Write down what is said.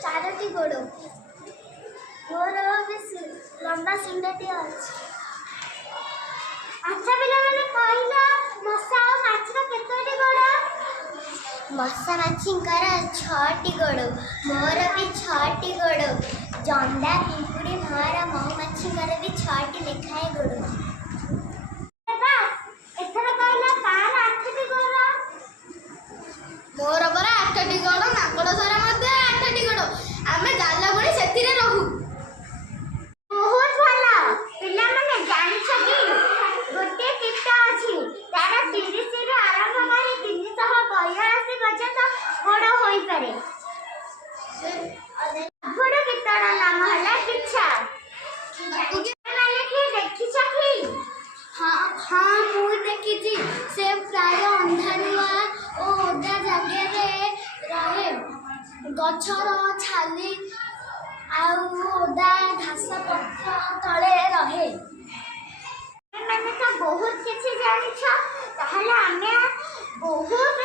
चारोटी गोड़ मोर लंबा सिंहटी अच्छी। अच्छा पिलाने कहला मशा और माछर केतोटी गोड़? मशा माछींकर 6टी गोड़, मोर भी 6टी गोड़, जंडा पिंपुड़ी भंवरा महुमाछींकर भी 6टी लेखाए गोड़। मोर परा 8टी गोड़, माकड़ सारा मध्य 8टी गोड़, आमे जाला बणी सेतिरे रहू। बहुत भला पिला माने जानिछ कि गोटे कीट अछि तारा 30 रु आरंभ करी 382 पर्यंत बड़ होई पारे। बड़ कीटर नाम हला किच्छा। माने कि देखिछ कि? हाँ मु देखिछि, से प्राय अंधारुआ ओ ओदा जागे रहे, गछर छाली आउ ओदा घास पत्र तले रहे। माने तो बहुत किछि जानिछ, ताहले आमे बहुत